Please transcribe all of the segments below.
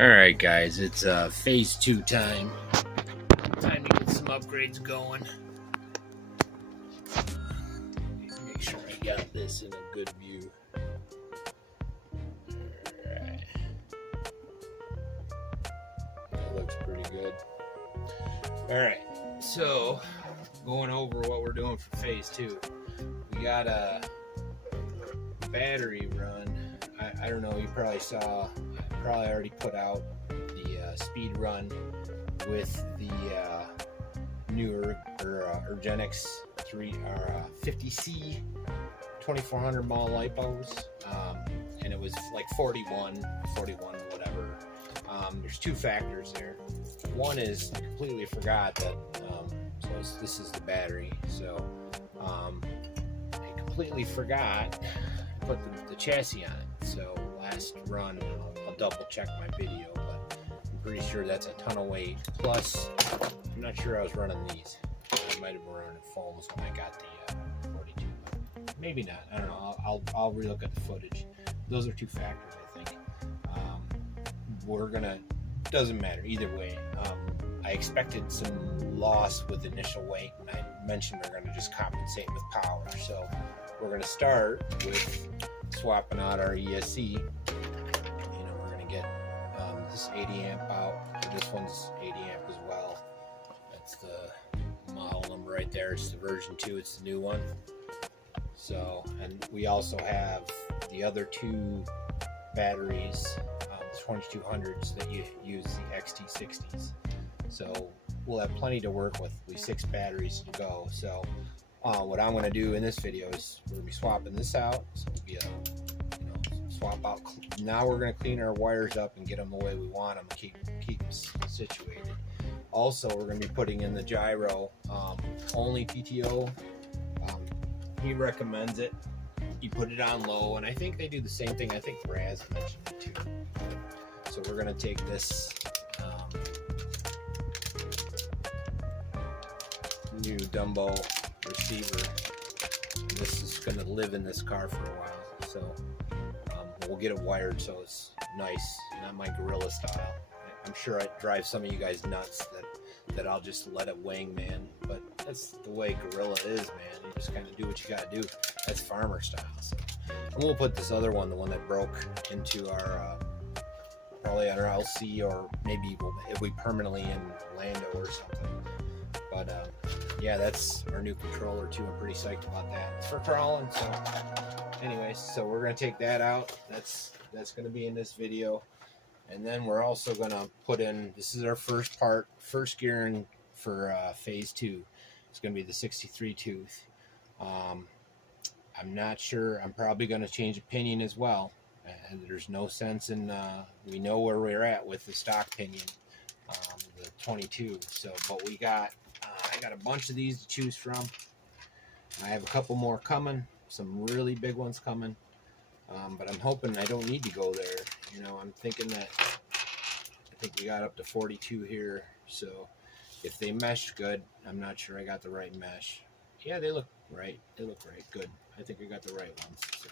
Alright guys, it's phase 2 time. Time to get some upgrades going. Make sure I got this in a good view. Alright. That looks pretty good. Alright, so going over what we're doing for phase 2. We got a battery run. I don't know, you probably saw, I probably already put out the speed run with the newer Ergenix 50C 2400 mAh lipos, and it was like 41 whatever. There's two factors there. One is I completely forgot that so this is the battery, so I completely forgot to put the chassis on it. So last run, I'll double check my video, but I'm pretty sure that's a ton of weight. Plus, I'm not sure I was running these. I might have been running foams when I got the 42. Maybe not. I don't know. I'll relook at the footage. Those are two factors, I think. Doesn't matter either way. I expected some loss with initial weight, and I mentioned we're gonna just compensate with power. So we're gonna start with swapping out our ESC. We're gonna get this 80 amp out. This one's 80 amp as well. That's the model number right there. It's the version 2. It's the new one. So, and we also have the other two batteries, the 2200s that you use the XT60s. So we'll have plenty to work with. We 6 batteries to go. So what I'm going to do in this video is we're going to be swapping this out. So it'll be a swap out. Now we're going to clean our wires up and get them the way we want them. Keep them situated. Also, we're going to be putting in the gyro. Only PTO. He recommends it. You put it on low, and I think they do the same thing. I think Raz mentioned it too. So we're going to take this new Dumbo receiver. This is going to live in this car for a while, so we'll get it wired so it's nice, not my Gorilla style. I'm sure it drives some of you guys nuts that I'll just let it wing, man, but that's the way Gorilla is, man. You just kind of do what you gotta do. That's farmer style. So, and we'll put this other one, the one that broke, into our probably on our LC, or maybe if we permanently in Lando or something. But yeah, that's our new controller too. I'm pretty psyched about that. It's for crawling. So anyways, so we're gonna take that out. That's gonna be in this video. And then we're also gonna put in, this is our first gearing for phase 2. It's gonna be the 63 tooth. I'm not sure, I'm probably gonna change a pinion as well. And there's no sense in, we know where we're at with the stock pinion, the 22. So, but we got, I got a bunch of these to choose from. I have a couple more coming, some really big ones coming. But I'm hoping I don't need to go there. I'm thinking that I think we got up to 42 here. So if they mesh good, I'm not sure I got the right mesh. Yeah, they look right. They look right. Good. I think I got the right ones. So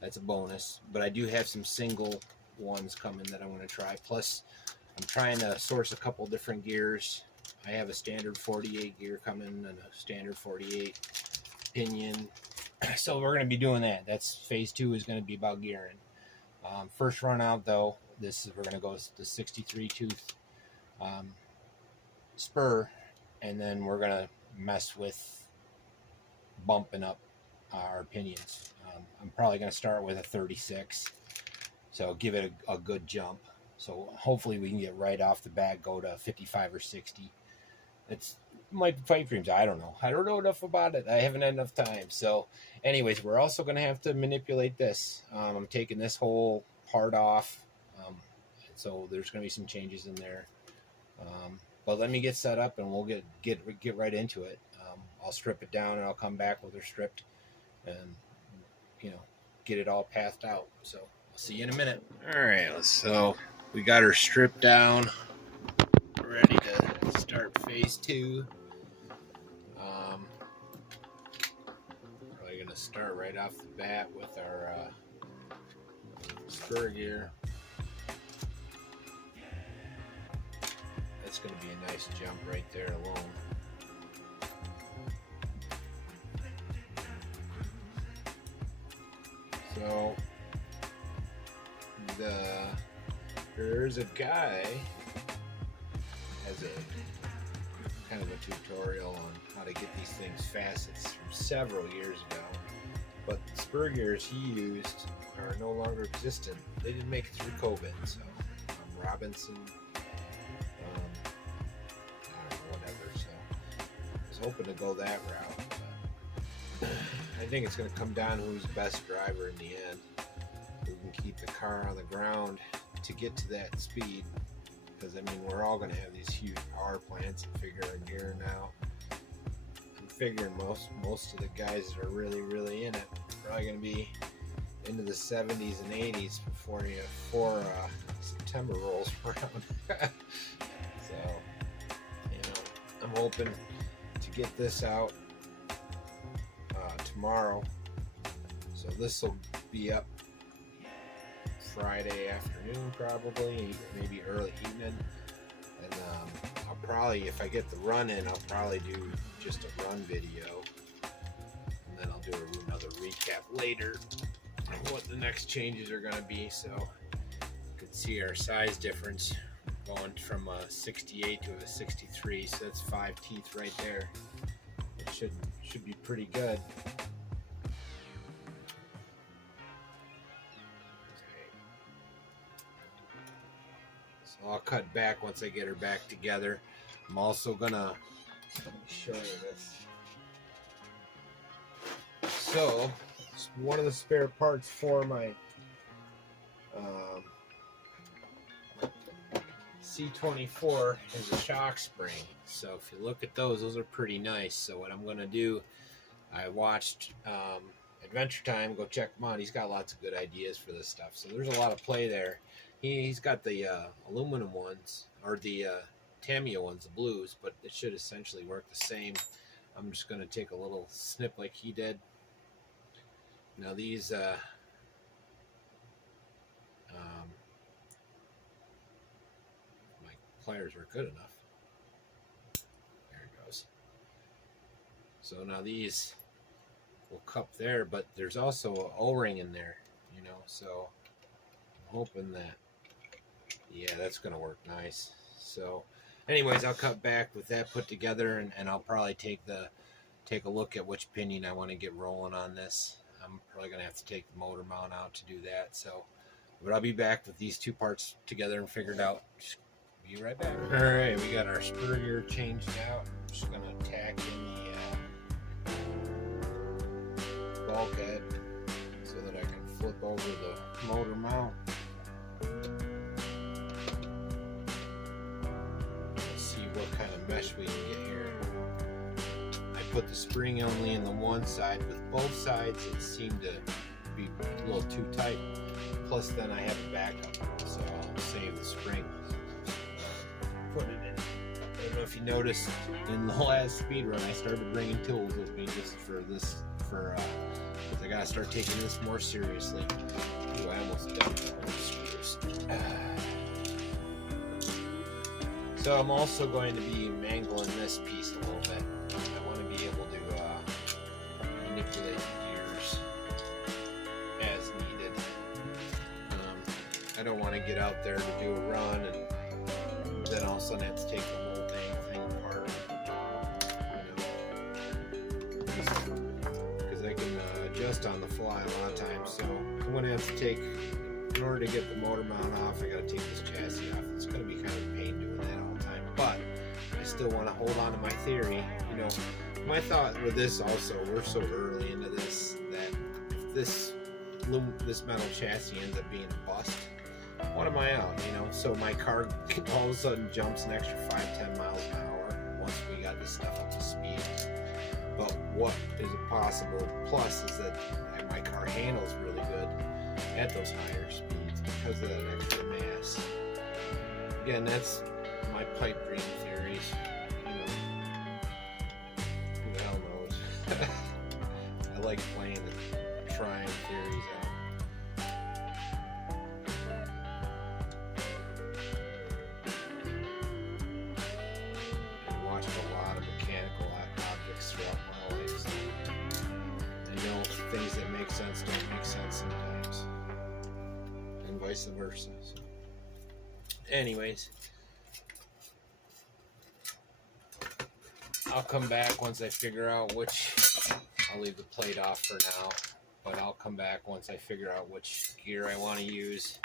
that's a bonus. But I do have some single ones coming that I'm going to try. Plus, I'm trying to source a couple different gears. I have a standard 48 gear coming and a standard 48 pinion. So we're going to be doing that. That's phase 2 is going to be about gearing. First run out though, we're going to go with the 63 tooth spur, and then we're going to mess with bumping up our pinions. I'm probably going to start with a 36, so give it a good jump. So hopefully we can get right off the bat, go to 55 or 60. It's might be pipe dreams. I don't know. I don't know enough about it. I haven't had enough time. So anyways, we're also going to have to manipulate this. I'm taking this whole part off. So there's going to be some changes in there. But let me get set up and we'll get right into it. I'll strip it down and I'll come back with her stripped and, get it all pathed out. So I'll see you in a minute. All right. So we got her stripped down, ready to start phase 2. Probably gonna start right off the bat with our spur gear. That's going to be a nice jump right there alone. So there's a guy has a kind of a tutorial on how to get these things fast. It's from several years ago, but the spur gears he used are no longer existent. They didn't make it through COVID, so Robinson, I don't know, whatever. So I was hoping to go that route, but I think it's going to come down to who's the best driver in the end, who can keep the car on the ground to get to that speed. Because I mean, we're all going to have these huge power plants and figure our gear now. I'm figuring most of the guys that are really in it are probably going to be into the 70s and 80s before September rolls around. So, you know, I'm hoping to get this out tomorrow. So this will be up Friday afternoon, probably, maybe early evening. And I'll probably, if I get the run in, I'll probably do just a run video, and then I'll do another recap later of what the next changes are going to be. So you can see our size difference going from a 68 to a 63. So that's 5 teeth right there. It should be pretty good. I'll cut back once I get her back together. I'm also gonna show you this. So, one of the spare parts for my C24 is a shock spring. So if you look at those are pretty nice. So what I'm gonna do, I watched Adventure Time, go check him out. He's got lots of good ideas for this stuff. So there's a lot of play there. He's got the aluminum ones, or the Tamiya ones, the blues, but it should essentially work the same. I'm just going to take a little snip like he did. Now these, my pliers were good enough. There it goes. So now these will cup there, but there's also an O-ring in there, you know, so I'm hoping that, yeah, that's going to work nice. So anyways, I'll cut back with that put together, and I'll probably take a look at which pinion I want to get rolling on this. I'm probably going to have to take the motor mount out to do that. So, but I'll be back with these two parts together and figured out. Just be right back. All right, we got our spur gear changed out. I'm just going to tack in the bulkhead so that I can flip over the motor mount. What kind of mesh we can get here. I put the spring only in the one side. With both sides, it seemed to be a little too tight. Plus, then I have a backup, so I'll save the spring. Put it in. I don't know if you noticed in the last speed run, I started bringing tools with me just for this, because I gotta start taking this more seriously. Ooh, I almost dumped all the screws. So I'm also going to be mangling this piece a little bit. I want to be able to manipulate the gears as needed. I don't want to get out there to do a run and then all of a sudden have to take the whole thing apart. You know, because I can adjust on the fly a lot of times. So I'm going to have to take, in order to get the motor mount off, I got to take this chassis off. It's going to be kind of a pain doing that all the time, but I still want to hold on to my theory. You know, my thought with this also, we're so early into this that if this metal chassis ends up being a bust, what am I out? You know, so my car all of a sudden jumps an extra 5-10 miles an hour once we got this stuff up to speed. But what is a possible plus is that my car handles really good at those higher speeds because of that extra mass. Again, that's my pipe dream theories. You know, who the hell knows? I like playing and trying theories out. sense don't make sense sometimes, and vice versa. So, anyways, I'll come back once I figure out which. I'll leave the plate off for now, but I'll come back once I figure out which gear I want to use.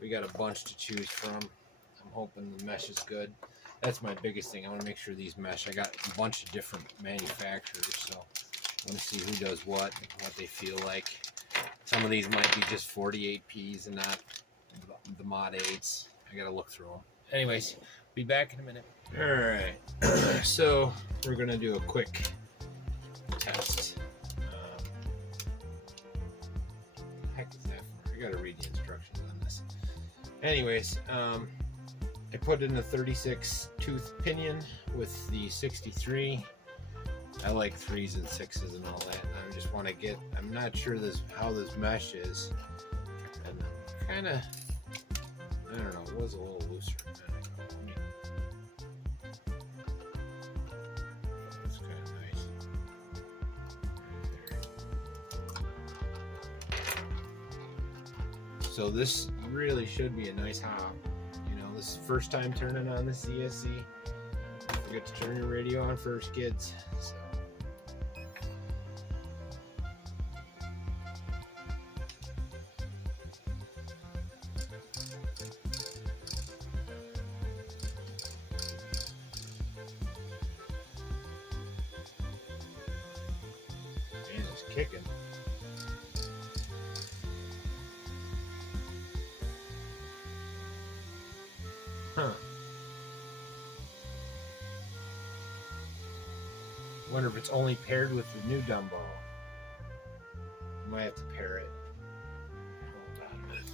We got a bunch to choose from. I'm hoping the mesh is good. That's my biggest thing. I want to make sure these mesh. I got a bunch of different manufacturers, so I want to see who does what they feel like. Some of these might be just 48Ps and not the Mod 8s. I gotta look through them. Anyways, be back in a minute. All right, so we're gonna do a quick test. The heck is that for? I gotta read the instructions on this. Anyways, I put in a 36 tooth pinion with the 63. I like 3s and 6s and all that. And I just want to get. I'm not sure how this mesh is, and I'm kind of. I don't know. It was a little looser a minute ago. That's kind of nice. So this really should be a nice hop. You know, this is the first time turning on this ESC. Don't forget to turn your radio on first, kids. So. Man, it's kicking. Huh. Wonder if it's only paired with the new Dumbo. Might have to pair it. Hold on a minute.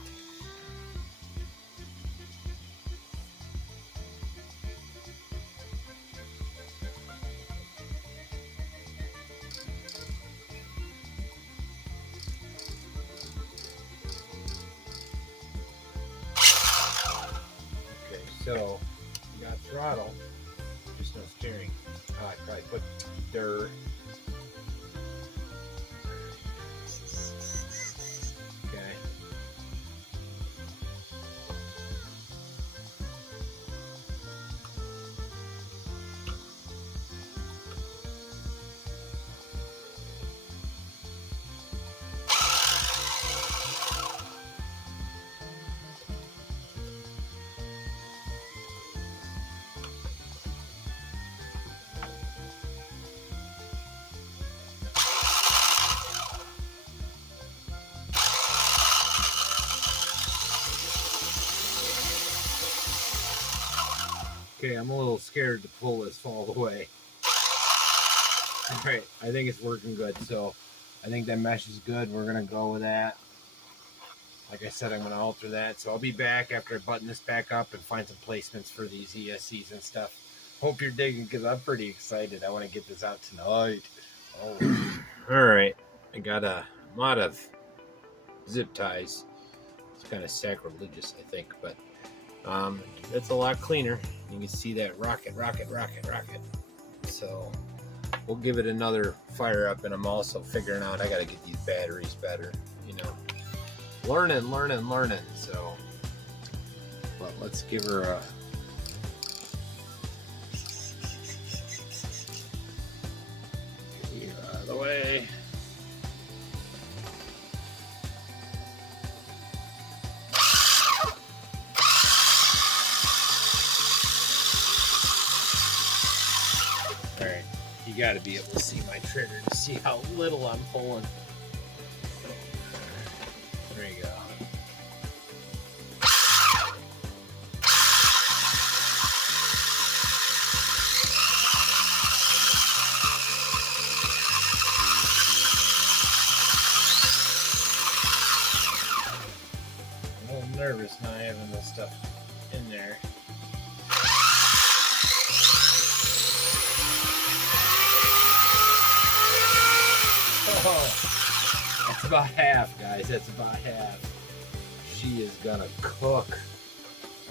Okay, so you got throttle, just no steering. I probably put dirt. Okay. Okay, I'm a little scared to pull this all the way. Alright, I think it's working good, so I think that mesh is good. We're gonna go with that. Like I said, I'm gonna alter that, so I'll be back after I button this back up and find some placements for these ESCs and stuff. Hope you're digging, because I'm pretty excited. I want to get this out tonight. Oh. Alright, I got a lot of zip ties. It's kind of sacrilegious, I think, but it's a lot cleaner. You can see that rocket. So we'll give it another fire up, and I'm also figuring out I got to get these batteries better, you know. Learning. So, but let's give her a get her out of the way. Alright, you got to be able to see my trigger to see how little I'm pulling. There you go. I'm a little nervous not having this stuff in there. Oh, that's about half, guys. That's about half. She is gonna cook.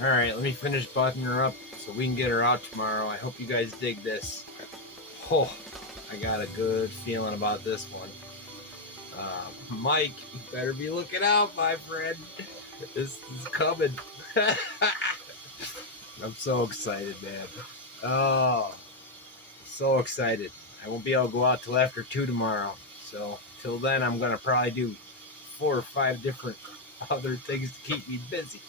Alright, let me finish buttoning her up so we can get her out tomorrow. I hope you guys dig this. Oh, I got a good feeling about this one. Mike, you better be looking out, my friend. This is coming. I'm so excited, man. Oh, so excited. I won't be able to go out till after 2 tomorrow. So till then, I'm going to probably do 4 or 5 different other things to keep me busy.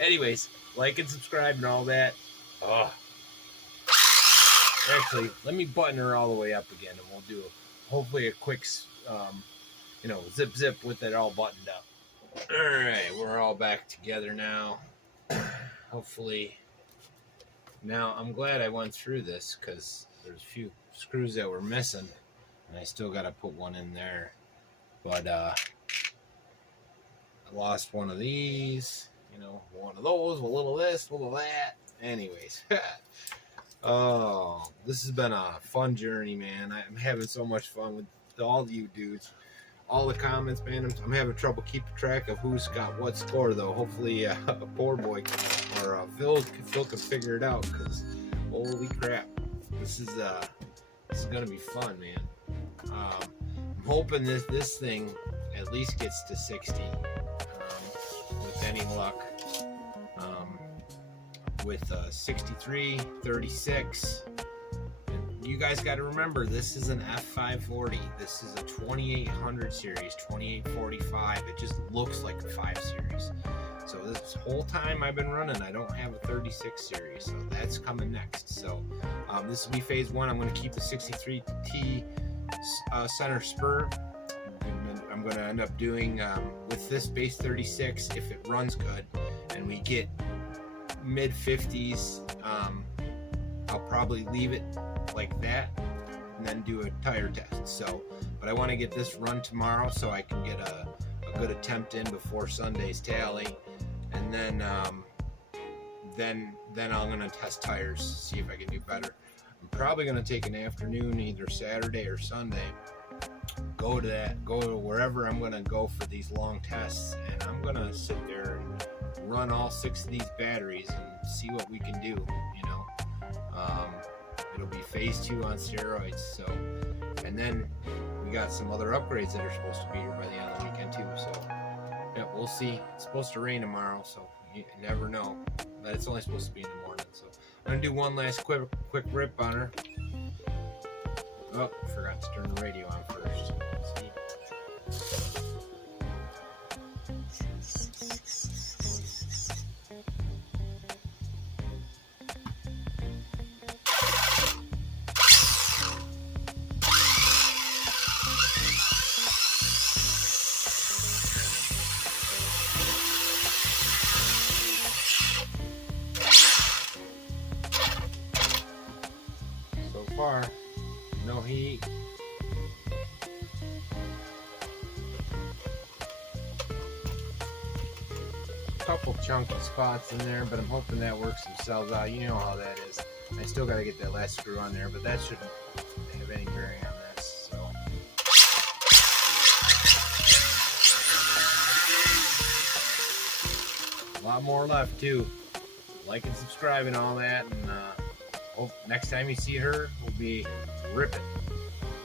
Anyways, like and subscribe and all that. Oh. Actually, let me button her all the way up again, and we'll do hopefully a quick, zip zip with it all buttoned up. All right, we're all back together now. Hopefully, now I'm glad I went through this because there's a few screws that were missing, and I still got to put one in there. But I lost one of these, one of those, a little of this, a little of that. Anyways. Oh, this has been a fun journey, man. I'm having so much fun with all of you dudes. All the comments, man. I'm having trouble keeping track of who's got what score, though. Hopefully, a poor boy or Phil can figure it out. Cause holy crap, this is gonna be fun, man. I'm hoping this thing at least gets to 60 with any luck. With 63, 36. And you guys got to remember, this is an F540. This is a 2800 series, 2845. It just looks like a 5 series. So this whole time I've been running, I don't have a 36 series. So that's coming next. So this will be phase 1. I'm going to keep the 63T center spur. I'm going to end up doing with this base 36 if it runs good and we get mid 50s. I'll probably leave it like that and then do a tire test. So, but I want to get this run tomorrow so I can get a good attempt in before Sunday's tally, and then I'm gonna test tires, see if I can do better. I'm probably gonna take an afternoon, either Saturday or Sunday. Go to wherever I'm gonna go for these long tests, and I'm gonna sit there and run all 6 of these batteries and see what we can do. It'll be phase 2 on steroids. So, and then we got some other upgrades that are supposed to be here by the end of the weekend too. So yeah, we'll see. It's supposed to rain tomorrow, so you never know. But it's only supposed to be in the morning. So I'm gonna do one last quick rip on her. Oh, forgot to turn the radio on first. See? So far, no heat. Couple chunky spots in there, but I'm hoping that works themselves out. You know how that is. I still got to get that last screw on there, but that shouldn't have any bearing on this. So a lot more left too. Like and subscribe and all that, and next time you see her, we'll be ripping.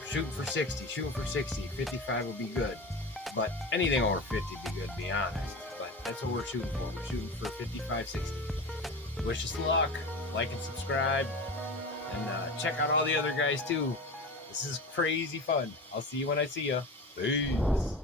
Shooting for 60, 55 will be good, but anything over 50 would be good, to be honest. But that's what we're shooting for. We're shooting for 55, 60. Wish us luck. Like and subscribe, and check out all the other guys too. This is crazy fun. I'll see you when I see you. Peace.